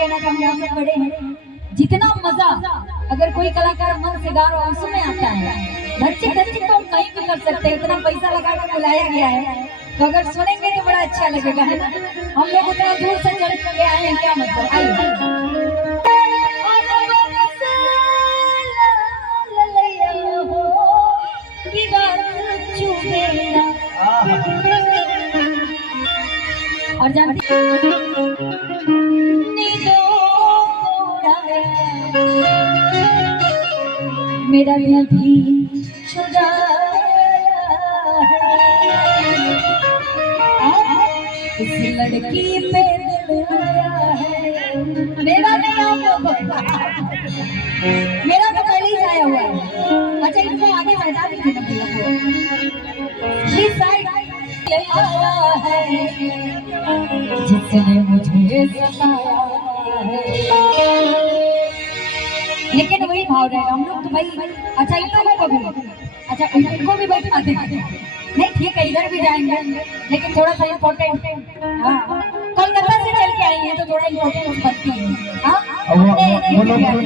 कहना चाहूंगी आप सब बड़े हैं, जितना मजा अगर कोई कलाकार मन से गा रहा उसमें आता है, धच्चे धच्चे तो हम कहीं भी कर सकते हैं। इतना पैसा लगा कर बुलाया गया है तो अगर सुनेंगे तो बड़ा अच्छा लगेगा, है ना। हम लोग उतना दूर से चल के आए हैं, क्या मतलब। आइए और जानती मेरा दिल भी इस लड़की पे मेरा मेरा तो पहले ही आया हुआ है। अच्छा इनको आगे बैठा दीजिए आया है जिसने मुझे सताया है। लेकिन वही भाव रहेगा हम लोग तो भाई। अच्छा इन लोगों को भी, अच्छा इनको भी बैठा देंगे, नहीं ठीक है इधर भी जाएंगे लेकिन थोड़ा सा इम्पोर्टेंट। हाँ कोलकाता से चल के आई हैं तो थोड़ा इम्पोर्टेंट बनती है।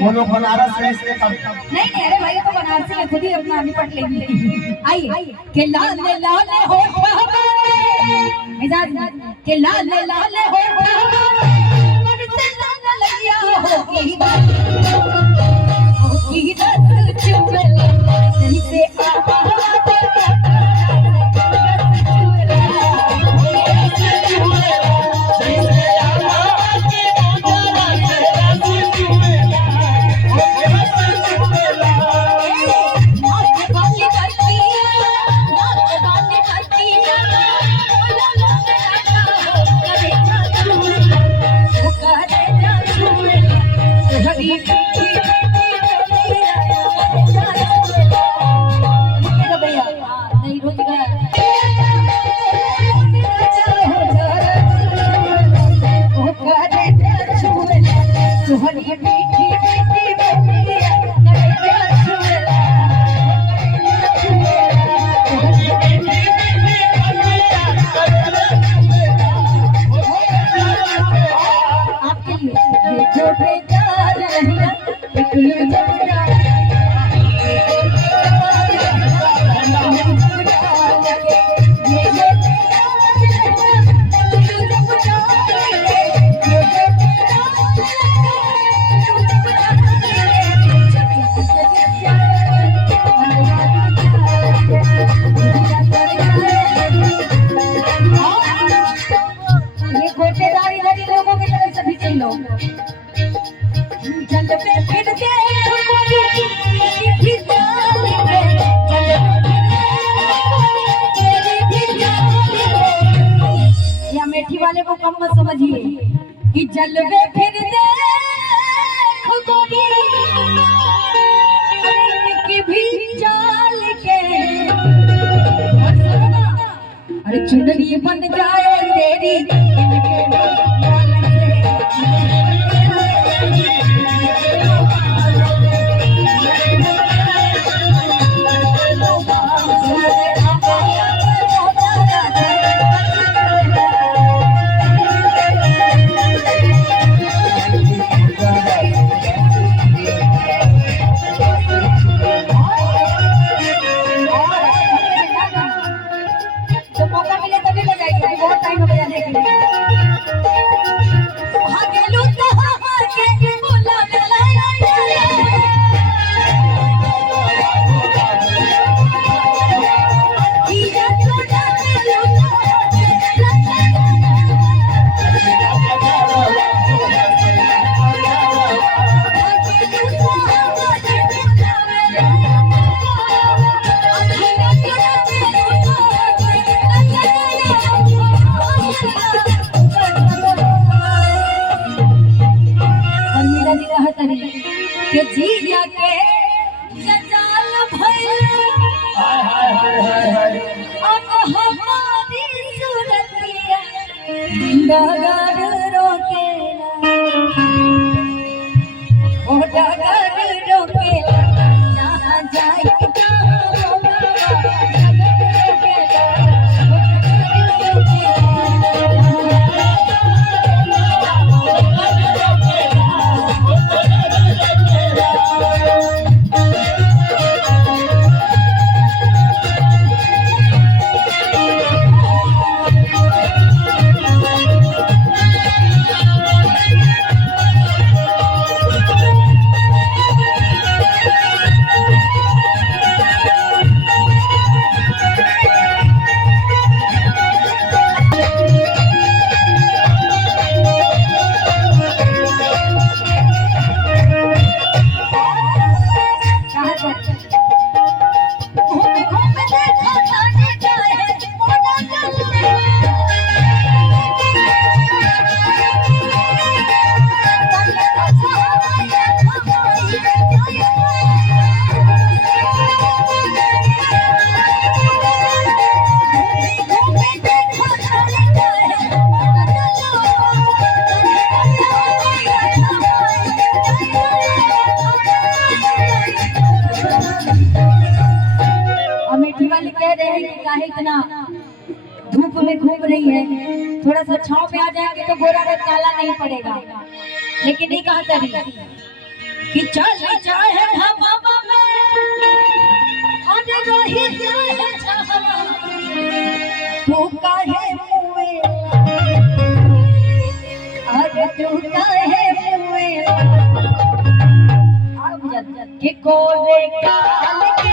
वो लोग बनारस से इसलिए नहीं अरे भाई तो बनारसी है, खुद ही अपना निपट लेंगे। आइए के लाल लाल हो मिजाज के लाल लाल हो मेठी वाले को कम मत समझिए कि जलवे फिर देख गोरी की भी चाल के अरे चुनरी बन जाए तेरी के जिया के जजाल भइल हमारी सूरतिया डगर रोकेला ओ डगर रोकेला जहाँ जाए घर वाले कह रहे हैं कि काहे इतना धूप में घूम रही है, थोड़ा सा छांव में आ जाएंगे तो गोरा रंग काला नहीं पड़ेगा। लेकिन ये कहा तरी कि चल चाहे हवा में और रही जाए छावा, तू काहे मुए अरे तू काहे मुए अब जद के कोरे काल के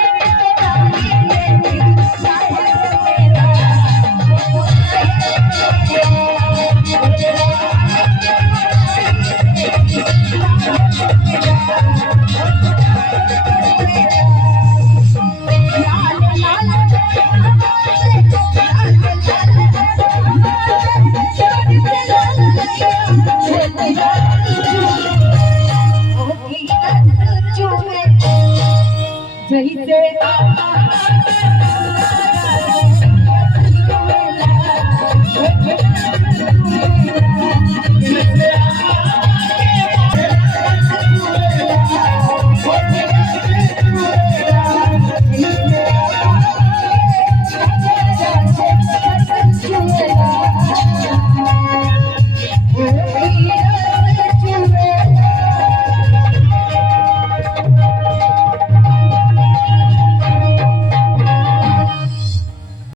जैसे